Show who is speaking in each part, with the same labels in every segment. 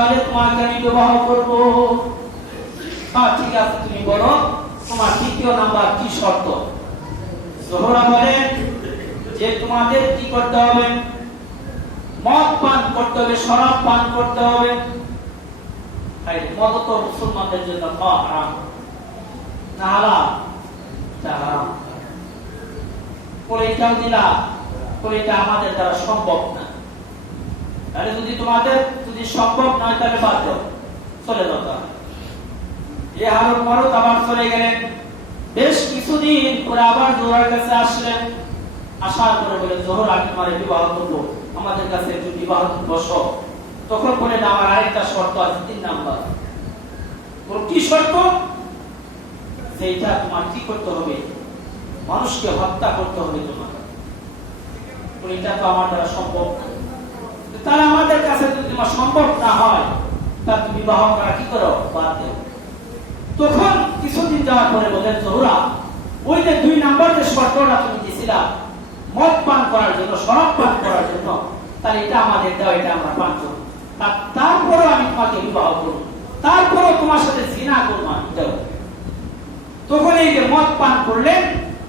Speaker 1: তাহলে তোমাকে আমি বিবাহ করব? হ্যাঁ ঠিক আছে, তুমি বলো, তোমার নাম্বার কি শর্ত? যে তোমাদের কি করতে হবে? মদ পান করতে হবে, শরাব পান করতে হবে। মদ তো মুসলমানদের জন্য হারাম। না হারাম। করে দিলা করে আমাদের দ্বারা সম্ভব না। তাহলে যদি তোমাদের যদি সম্ভব নয় তাহলে বাদ চলে যাও তাহলে। এ হারুন মারুত আবার চলে গেলেন। বেশ কিছুদিন পরে আবার জোহরার কাছে আসলেন। আসার পরে বলে, জোহর, আমি তোমার বিবাহ করব। আমাদের কাছে একটু বিবাহ বসো তখন বলে, না, আমার আরেকটা শর্ত আছে, তিন নাম্বার। কি শর্ত? সেইটা তোমার কি করতে হবে? মানুষকে হত্যা করতে হবে তোমার এটা তো আমার দ্বারা সম্ভব না। তাহলে আমাদের কাছে যদি তোমার সম্ভব না হয়, তা তুমি বিবাহ করা কি করো? বাদ দেও। তখন কিছুদিন যাওয়ার পরে বলেন, জহুরা, ওই যে দুই নাম্বার যে শর্তটা তুমি দিয়েছিলা, মদ পান করার জন্য শরাব পান করার জন্য, তাহলে এটা আমাদের দাও, এটা আমরা পান করব। তা- তারপরেও আমি তোমাকে বিবাহ করব। তারপরেও তোমার সাথে জিনা করব আমি দেও তখন এই যে মদ পান করলেন,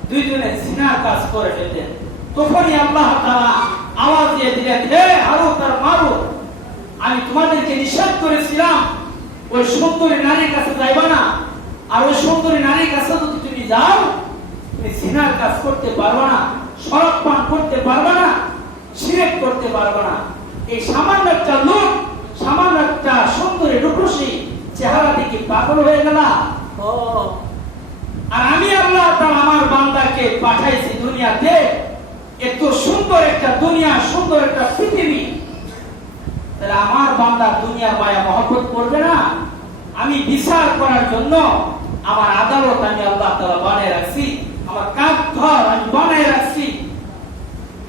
Speaker 1: দুইজনে জিনার কাজ করে ফেললেন। তখনই আল্লাহ তাআলা আওয়াজ দিয়ে দিলেন হে আরও তার মারো। আমি তোমাদেরকে নিষেধ করেছিলাম ওই সুন্দরী নারীর কাছে যাইবা না। আর ওই সুন্দরী নারীর কাছে যদি তুমি যাও তুমি জিনার কাজ করতে পারবে না শরাব পান করতে পারবে না সিরেক করতে পারবে না। এই সামান্য একটা লোক সামান্য একটা সুন্দরী রূপসী চেহারা দেখে পাগল হয়ে গেলা। ও। আর আমি আল্লাহ আমার বান্দাকে পাঠাইছি দুনিয়াতে এত সুন্দর একটা দুনিয়া সুন্দর একটা পৃথিবী, তাহলে আমার বান্দা দুনিয়া মায়া মহব্বত করবে না? আমি বিচার করার জন্য আমার আদালত আমি আল্লাহ তাআলা বানিয়ে রাখছি, আমার কাজ ঘর আমি বানিয়ে রাখছি।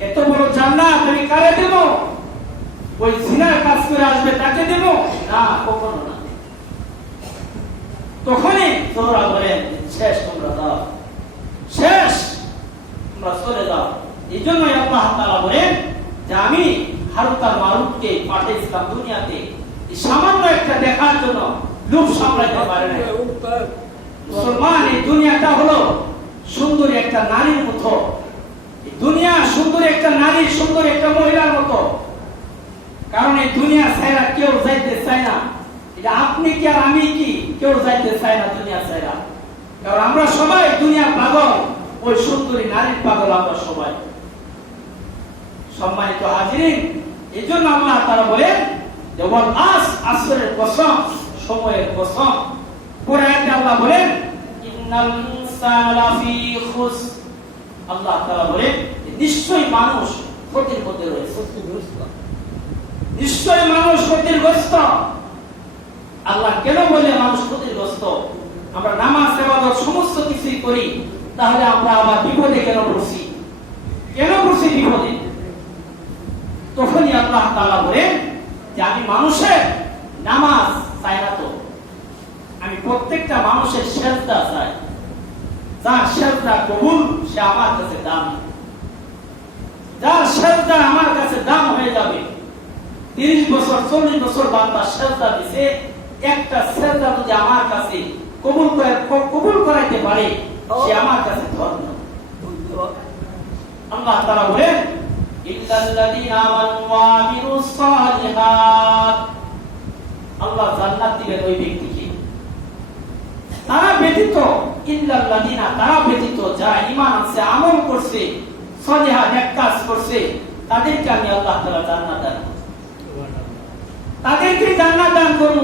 Speaker 1: এত বড় জান্নাত আমি কারে দেব? ওই জিনার কাজ করে আসবে তাকে দেব? না, কখনো না। তখনই তোমরা বলেন, শেষ তোমরা দাও। শেষ তোমরা চলে দাও। এই জন্যই আল্লাহ তাআলা বলেন যে আমি হারুত আর মারুতকে পাঠিয়েছিলাম দুনিয়াতে। সামান্য একটা দেখার জন্য লোভ সামলাইতে পারে মুসলমান, এই দুনিয়াটা হলো সুন্দরী একটা নারীর মতো। দুনিয়া সুন্দরী একটা নারী, সুন্দর একটা মহিলার মতো। কারণ এই দুনিয়া ছাইরা কেউ যাইতে চায় না। এটা আপনি কি আর আমি কি? কেউ যাইতে চায় না দুনিয়া ছাইরা। কারণ আমরা সবাই দুনিয়া পাগল, ওই সুন্দরী নারীর পাগল আমরা সবাই। সম্মানিত হাজিরিন এই জন্য আল্লাহ তারা বলেন যে, ওয়াল আস, আসরের কসম, সময়ের কসম। আয়াতে আল্লাহ বলেন, ইন্নাল খুস। আল্লাহ বলেন মানুষ ক্ষতির মধ্যে রয়েছে। মানুষ ক্ষতিগ্রস্ত আল্লাহ কেন বলে মানুষ ক্ষতিগ্রস্ত আমরা নামাজ, ইবাদত সমস্ত কিছুই করি, তাহলে আমরা আবার বিপদে কেন পড়ছি? কেন পড়ছি বিপদে? তখনই আল্লাহ তাআলা বলেন যে আমি মানুষের নামাজ চাই না তো। আমি প্রত্যেকটা মানুষের সেজদা চাই। যার সেজদা কবুল সে আমার কাছে দাম। যার সেজদা আমার কাছে দাম হয়ে যাবে। তিরিশ বছর চল্লিশ বছর বান্দা সেজদা দিছে। একটা সেজদা যদি আমার কাছে কবুল করে কবুল করাইতে পারে সে আমার কাছে ধর্ম আল্লাহ তাআলা বলেন সালিহাত আল্লাহ তারা তাদেরকে আমি আল্লাহ তাআলা তাদেরকে জান্নাত দান করব।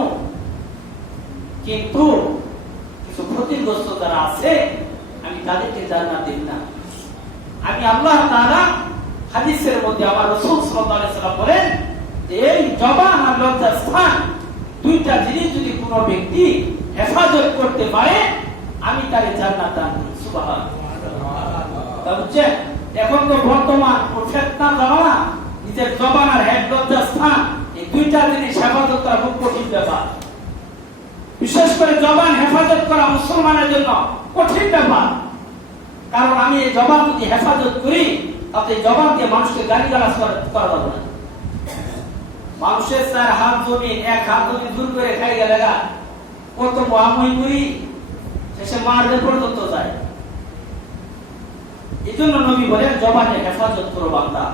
Speaker 1: কিন্তু কিছু ক্ষতিগ্রস্ত যারা আছে, আমি তাদেরকে জান্নাত দিব না। আমি আল্লাহ তাআলা হাদিসের মধ্যে আমার রাসূল সাল্লাম বলেন এই জবান আর লজ্জার স্থান দুইটা জিনিস যদি কোনো ব্যক্তি হেফাজত করতে পারে, আমি তাকে জান্নাত দান করি। বুঝছেন এখন তো বর্তমান ফেতনা জামানা, নিজের জবান আর হেড লজ্জার স্থান, এই দুইটা জিনিস হেফাজত করা খুব কঠিন ব্যাপার। বিশেষ করে জবান হেফাজত করা মুসলমানের জন্য কঠিন ব্যাপার। কারণ আমি এই জবান যদি হেফাজত করি তাতে জবান দিয়ে মানুষকে গালি গালাজ করা যাবে না। মানুষের চার হাত জমি এক হাত জমি দূর করে খাই গেলে কত করি, শেষে মারবে পর্যন্ত যায়। এই জন্য নবী বলেন, জবানে হেফাজত করো বান্দা।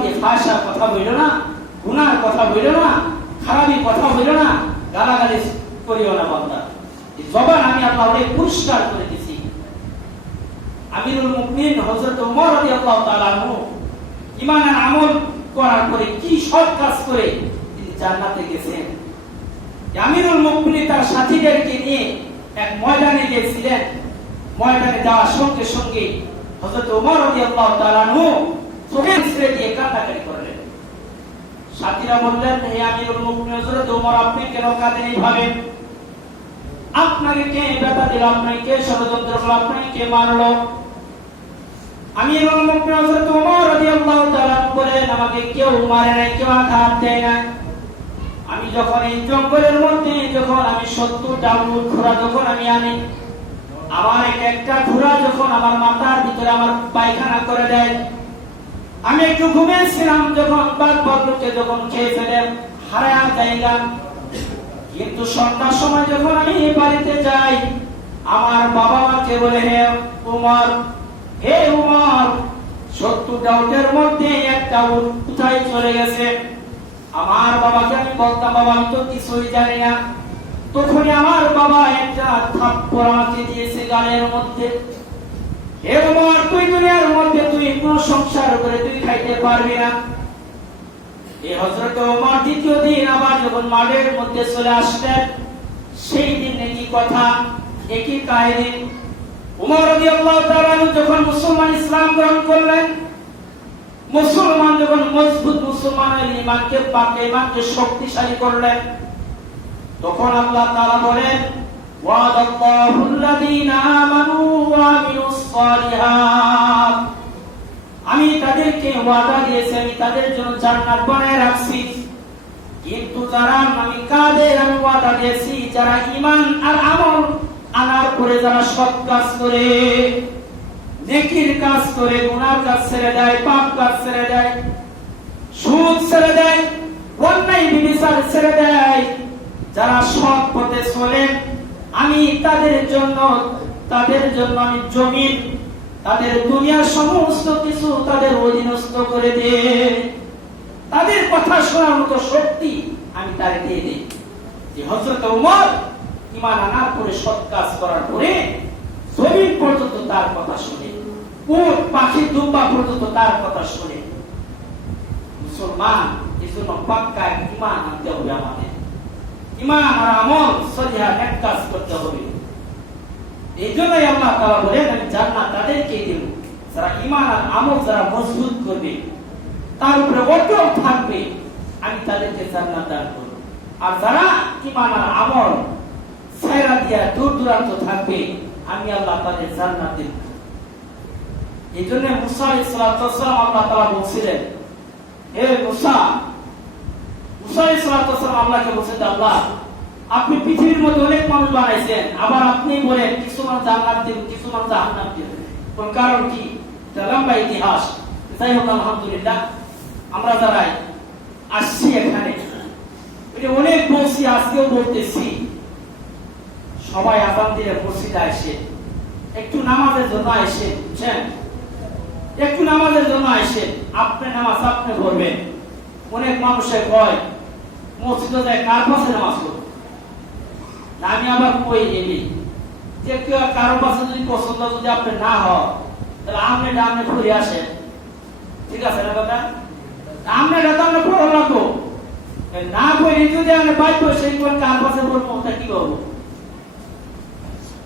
Speaker 1: দিয়ে ফাঁসা কথা বইল না, গুনার কথা বইল না খারাপি কথা বইল না গালাগালি করিও না বান্দা। জবান আমি আল্লাহ পুরস্কার করে আমিরুল মুকমিন হযরত ওমর রাদিয়াল্লাহু তাআলা আনহু ঈমানের আমল করার পরে কি সৎ কাজ করে তিনি জান্নাতে গেছেন। আমিরুল মুকমিন তার সাথীদেরকে নিয়ে এক ময়দানে গিয়েছিলেন। ময়দানে যাওয়ার সঙ্গে সঙ্গে হযরত ওমর রাদিয়াল্লাহু তাআলা আনহু চোখে ছেড়ে দিয়ে কান্নাকাটি করলেন। সাথীরা বললেন, হে আমিরুল মুকমিন হযরত ওমর, আপনি কেন কাঁদেন এইভাবে? আপনাকে কে ব্যথা দিল? আপনাকে কে ষড়যন্ত্র করল? আপনাকে কে মারলো? আমিরুল মুকমিন হযরত ওমর রাদিয়াল্লাহু তাআলা বলেন, আমাকে কেউ মারে নাই, কেউ আঘাত দেয় না আমি যখন এই জঙ্গলের মধ্যে, যখন আমি সত্তরটা উট ঘোড়া যখন আমি আনি আমার একটা ঘোড়া যখন আমার মাথার ভিতরে আমার পায়খানা করে দেয়, আমি একটু ঘুমিয়েছিলাম, যখন বাঘ বদলুকে যখন খেয়ে ফেলে হারায় জায়গা কিন্তু সন্ধ্যার সময় যখন আমি বাড়িতে যাই, আমার বাবা মাকে বলে, হে উমর হে উমর সত্তরটা উটের মধ্যে একটা কোথায় চলে গেছে? আমার বাবাকে আমি বলতাম, বাবা, আমি তো কিছুই জানি না। তখনই আমার বাবা একটা থাপ্পড় আমাকে দিয়েছে গালের মধ্যে। হে উমর, তুই দুনিয়ার মধ্যে তুই কোন সংসার করে তুই খাইতে পারবি না। এই হযরত ওমর দ্বিতীয় দিন আবার যখন মাঠের মধ্যে চলে আসলেন, সেই দিন নাকি কথা, একই কাহিনী। উমর রাদিয়াল্লাহু তাআলা আনহু যখন মুসলমান ইসলাম গ্রহণ করলেন মুসলমান যখন মজবুত মুসলমানের ইমানকে পাকে ইমানকে শক্তিশালী করলেন তখন আল্লাহ তাআলা বলেন وعد الله الذين آمنوا وعملوا الصالحات আমি তাদেরকে ওয়াদা দিয়েছি আমি তাদের জন্য জান্নাত বানায় রাখছি কিন্তু যারা আমি কাদের আমি ওয়াদা দিয়েছি যারা ঈমান আর আমল আনার পরে যারা সৎ কাজ করে, নেকির কাজ করে, গুনার কাজ ছেড়ে দেয়, পাপ কাজ ছেড়ে দেয়, সুদ ছেড়ে দেয়, অন্যায় বিবিচার ছেড়ে দেয়, যারা সৎ পথে চলে, আমি তাদের জন্য তাদের জন্য আমি জমিন তাদের দুনিয়ার সমস্ত কিছু তাদের অধীনস্থ করে দিয়ে, তাদের কথা শোনার মতো শক্তি আমি তারে দিয়ে দিই। যে হজরত উমর ইমান আনার পরে সৎ কাজ করার পরে জমিন পর্যন্ত তার কথা শুনে, উট, পাখি, দুম্বা পর্যন্ত তার কথা শুনে। মুসলমান এই জন্য পাক্কা ইমান আনতে হবে আমাদের। ইমান আর আমল সলিহা এক কাজ করতে হবে। এই জন্যই আল্লাহ তাআলা বলেন, আমি জান্নাত তাদেরকে দেব। যারা ইমান আর আমল যারা মজবুত করবে, তার উপরে অটল থাকবে, আমি তাদেরকে জান্নাত দান করব। আর যারা ইমান আর আমল ছায়রা দিয়া দূর দূরান্ত থাকবে, আমি আল্লাহ তাদের জান্নাত দেব। এই জন্য মুসা সালাম আল্লাহ তাআলা বলছিলেন, হে মুসা মুসা সালাম আল্লাহকে বলছেন, আল্লাহ, আপনি পৃথিবীর মধ্যে অনেক মানুষ বানাইছেন, আবার আপনি বলেন কিছু মানুষ জান্নাত দিন কিছু মানুষ জাহান্নাম দিন কোন কারণ কি? লম্বা ইতিহাস। যাই হোক, আলহামদুলিল্লাহ, আমরা যারাই আসছি এখানে অনেক বলছি, আজকেও বলতেছি। সবাই আজান দিয়ে মসজিদে আসে। একটু নামাজের জন্য আসে, বুঝছেন? একটু নামাজের জন্য আসে, আপনি নামাজ আপনি পড়বেন অনেক মানুষে কয় মসজিদে যায় কার পাশে নামাজ পড়বে? আমি আবার কই এলি? যে কেউ কারও পাশে যদি পছন্দ যদি আপনি না হন, তাহলে আপনি আপনি ঘুরে আসেন। ঠিক আছে না কথা? আপনি এটা তো আমরা না কই যদি আমি বাধ্য সেই কার পাশে বলব তা কি করব?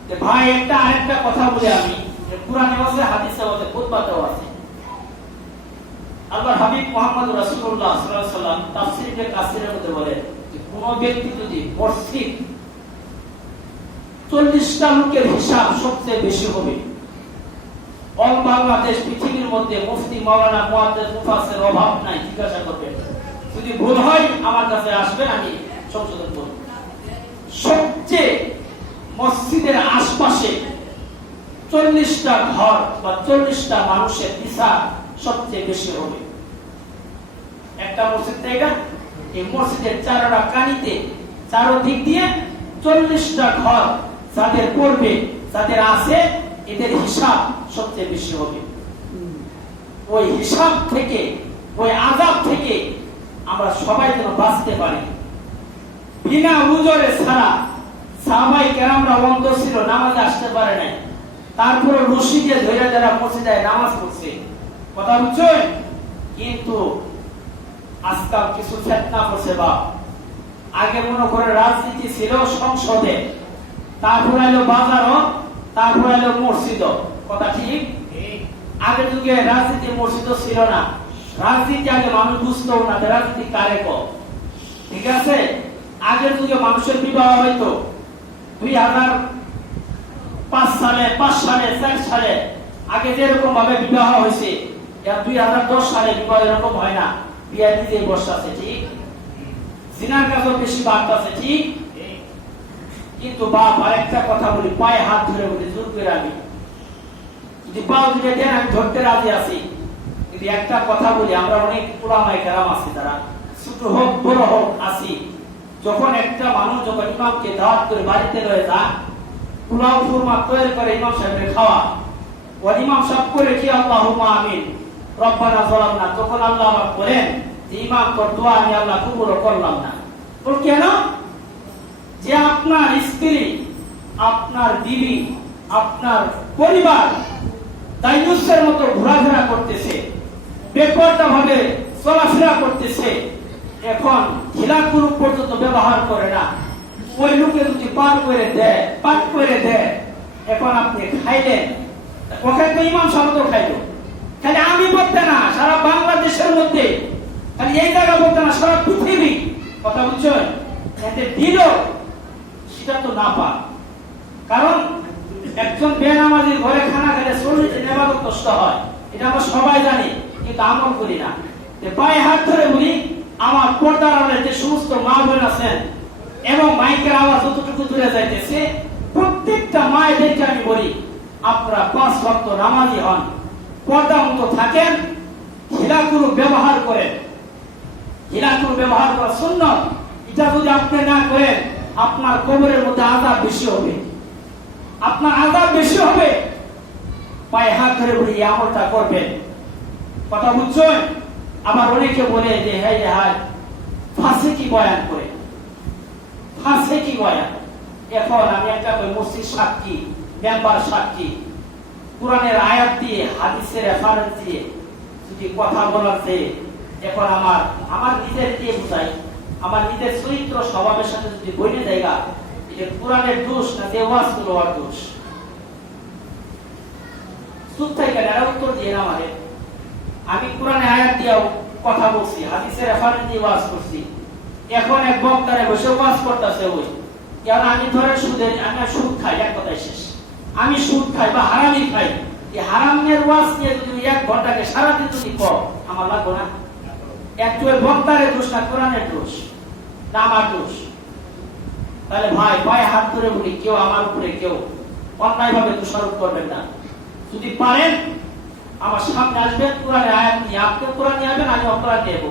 Speaker 1: যে ভাই, একটা আরেকটা কথা বলে আমি। যে কোরআনে আছে হাদিসে আছে খুতবাতেও আছে। আল্লাহ হাবিব মোহাম্মদ রাসূলুল্লাহ সাল্লাল্লাহু আলাইহি সাল্লাম তাফসীরে কাসিরের মধ্যে বলে যে, কোন ব্যক্তি যদি মসজিদ চল্লিশটা লোকের হিসাব সবচেয়ে বেশি হবে। অল বাংলাদেশ পৃথিবীর মধ্যে মুফতি মাওলানা মুহাদ্দিস মুফাসসির অভাব নাই, জিজ্ঞাসা করবেন যদি ভুল হয়, আমার কাছে আসবেন আমি সংশোধন করব। সবচেয়ে মসজিদের আশপাশে চল্লিশটা ঘর বা চল্লিশটা মানুষের হিসাব সবচেয়ে বেশি হবে। একটা মসজিদ থেকে এই মসজিদের চারোটা কানিতে চারো দিক দিয়ে চল্লিশটা ঘর যাদের পড়বে, যাদের আছে, এদের হিসাব সবচেয়ে বেশি হবে। ওই হিসাব থেকে, ওই আজাব থেকে আমরা সবাই যেন বাঁচতে পারি। বিনা উজরে ছাড়া সাহাবাই কেরামরা বন্ধ ছিল, নামাজে আসতে পারে নাই। তারপরে রশিদে ধরে যারা মসজিদে নামাজ পড়ছে। কথা বুঝছেন? কিন্তু আজকাল কিছু ফেতনা করছে বাপ। আগে মনে করে রাজনীতি ছিল সংসদে। তারপর এলো বাজারও তারপর এলো মসজিদ। কথা ঠিক? আগের যুগে রাজনীতি মসজিদ ছিল না। রাজনীতি আগে মানুষ বুঝতো না রাজনীতি কারে ঠিক আছে? আগের যুগে মানুষের বিবাহ হয়তো দিতে কিন্তু বাপ আরেকটা কথা বলি, পায়ে হাত ধরে বলি, জোর করে যদি পাও দিলে দেন, আমি ধরতে রাজি আছি। কিন্তু একটা কথা বলি, আমরা অনেক পুরামাই কেরাম আছি তারা ছোট হোক, বড় হোক আসি যখন একটা মানুষ যখন ইমামকে দাওয়াত করে বাড়িতে রয়ে যা পোলাও ফুরমা তৈরি করে ইমাম সাহেবের খাওয়া ও ইমাম সাহেব করে কি আল্লাহ আমিন, রব্বানা না তখন আল্লাহ আবার বলেন, যে ইমাম কর দোয়া আমি আল্লাহ কবুল করলাম না। ওর কেন? যে আপনার স্ত্রী, আপনার দিদি আপনার পরিবার দায়ুসের মতো ঘোরাফেরা করতেছে বেপরটা ভাবে চলাফেরা করতেছে এখন ঢিলা কুরুপ পর্যন্ত ব্যবহার করে না। ওই লোকে যদি পার করে দেয় পাট করে দেয়, এখন আপনি খাইলেন। ওখানে তো ইমাম সাহেব তো খাইল। খালি আমি বলতে না, সারা বাংলাদেশের মধ্যে। খালি এই জায়গা বলতে না, সারা পৃথিবী। কথা বুঝছেন? এতে দিল, সেটা তো না পা কারণ একজন বেনামাজির ঘরে খানা খেলে চল্লিশ নেবার কষ্ট হয়। এটা আমরা সবাই জানি, কিন্তু আমল করি না। পায়ে হাত ধরে বলি আমার পর্দার আড়ালে যে সমস্ত মা বোন আছেন এবং মাইকের আওয়াজ যতটুকু দূরে যাইতেছে, প্রত্যেকটা মায়েদেরকে আমি বলি, আপনারা পাঁচ ভক্ত নামাজি হন পর্দা মতো থাকেন, হিলাকুরু ব্যবহার করেন। হিলাকুরু ব্যবহার করা সুন্নত, এটা যদি আপনি না করেন, আপনার কবরের মধ্যে আজাব বেশি হবে। আপনার আজাব বেশি হবে, পায়ে হাত ধরে বলি আমলটা করবেন। কথা বুঝছেন? আবার অনেকে বলে যে হ্যাঁ হ্যাঁ ফাঁসে কি বয়ান করে? ফাঁসে কি বয়ান? এখন আমি একটা ওই মসজিদ সাক্ষী, মেম্বার সাক্ষী, কোরআনের আয়াত দিয়ে, হাদিসের রেফারেন্স দিয়ে, যদি কথা বলার চেয়ে এখন আমার আমার নিজের দিয়ে বুঝাই, আমার নিজের চরিত্র স্বভাবের সাথে যদি বইনে জায়গা, এটা কোরআনের দোষ না দেওয়াজ দোষ? চুপ থেকে উত্তর দিয়ে না আমারে। আমি কোরআনে আয়াত দিয়েও কথা বলছি, হাদিসের রেফারেন্স দিয়ে ওয়াজ করছি। এখন এক বক্তারে বসে ওয়াজ করতেছে ওই। কারণ আমি ধরে সুদের আমি সুদ খাই, এক কথাই শেষ। আমি সুদ খাই বা হারামি খাই। এই হারামের ওয়াজ নিয়ে যদি এক ঘন্টাকে সারাদিন যদি কর, আমার লাগবে না। একটু ওই বক্তারের দোষ না, কোরআনের দোষ, না আমার দোষ। তাহলে ভাই ভাই হাত ধরে বলি, কেউ আমার উপরে কেউ অন্যায় ভাবে দোষারোপ করবেন না। যদি পারেন আমার সামনে আসবেন কোরআনের আয়াত নিয়ে আপনি কোরআন নিয়ে আসবেন, আমি অপরাধ নেব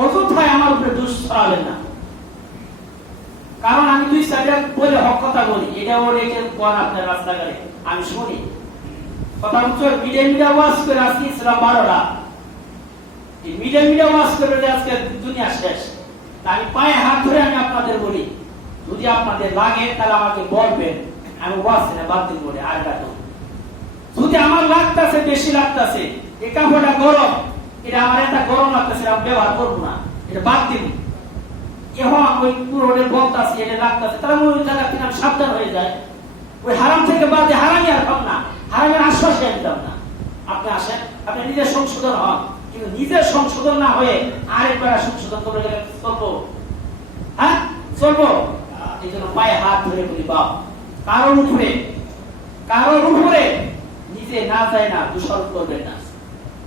Speaker 1: অযথায় আমার উপরে দোষ ছড়াবেন না। কারণ আমি দুই সাইডে বলে হক কথা বলি। এটা ওর রেখে কোন আপনার রাস্তাঘাটে। আমি শুনি। কথা মিডিয়া মিডিয়া ওয়াজ করে ইসলাম বারোটা মিডিয়া মিডিয়া ওয়াজ করে আজকে দুনিয়া শেষ। আমি পায়ে হাত ধরে আমি আপনাদের বলি, যদি আপনাদের লাগে, তাহলে আমাকে বলবেন, আমি ওয়াজ না দিন বলে আর ডাকো যদি আমার লাগতেছে, বেশি লাগতেছে এই কাপড়টা গরম, এটা আমার একটা গরম লাগতেছে, আমি ব্যবহার করব না। এটা বাদ দিব এখন ওই এটা লাগতেছে ওই জায়গা সাবধান হয়ে যায় ওই হারাম থেকে হারামি আর পাব না। হারামের আশ্বাস দিতাম না। আপনি আসেন, আপনি নিজের সংশোধন হন। কিন্তু নিজের সংশোধন না হয়ে আরেকবার সংশোধন করে গেলে চলবো। হ্যাঁ? চলবো? এই জন্য পায়ে হাত ধরে বলি, বাপ, কারোর উপরে কারোর উপরে নিজে না যায় না, দূষণ করবে না।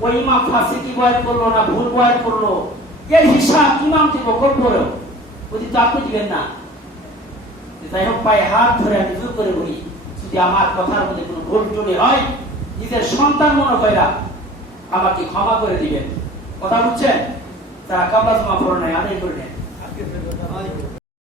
Speaker 1: ওই ইমাম ফাঁসি কি বয়ান করল না, ভুল বয়ান করল। এর হিসাব ইমাম দিব করব যদি তো আপনি দিবেন না। যাই হোক, পায়ে হাত ধরে আমি জোর করে বলি, যদি আমার কথার মধ্যে কোনো ভুল টুলি হয়, নিজের সন্তান মনে কইরা আমাকে ক্ষমা করে দিবেন। কথা বুঝছেন? তা কাবলা জমা পড়ো নাই, আদায় করে নেন।